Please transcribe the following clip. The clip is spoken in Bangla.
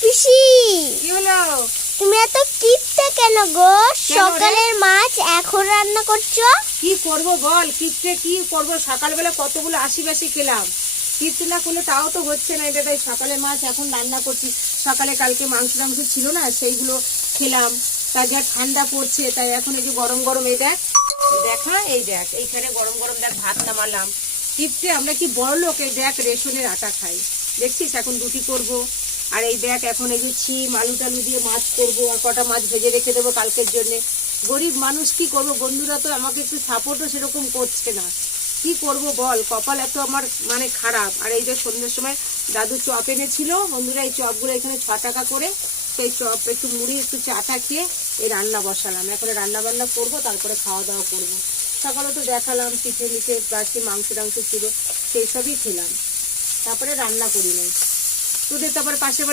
পিসি, কি হলো? তুমি এত কিপটে কেন গো? কেন রে? সকালের মাছ এখন রান্না করছো? কি করব বল, কিপটে কি করব? সকালবেলা কতগুলো আশি খেলাম, কিপটে না করলে তাও তো হচ্ছে না। এটা তাই সকালে মাছ এখন রান্না করছি। সকালে কালকে মাংস ছিল না, সেইগুলো খেলাম। তা যা ঠান্ডা পড়ছে, তাই এখন এই যে গরম গরম এই দেখ, দেখা এই দেখ, এইখানে গরম গরম দেখ ভাত নামালাম। কিপটে আমরা কি বড় লোক? এই দেখ রেশনের আটা খাই, দেখছিস? এখন রুটি করব। আর এই দেখ এখন এই যে ছিম আলু টালু দিয়ে মাছ করবো, আর কটা মাছ ভেজে রেখে দেবো কালকের জন্য। গরিব মানুষ কি করবো? বন্ধুরা তো আমাকে একটু সাপোর্টও সেরকম করছে না। কি করব বল, কপাল এত আমার মানে খারাপ। আর এই যে সন্ধ্যের সময় দাদু চপ এনেছিল বন্ধুরা, এই চপগুলো এখানে 6 টাকা করে। সেই চপ একটু মুড়ি একটু চাটা খেয়ে এই রান্না বসালাম। এখন রান্না বান্না করবো, তারপরে খাওয়া দাওয়া করবো। সকালে তো দেখালাম পিঠে মিঠে প্লাস মাংস টাংস ছিল, সেই সবই খেলাম, তারপরে রান্না করি নাই। তোদের তারপরে পাশে বাড়ি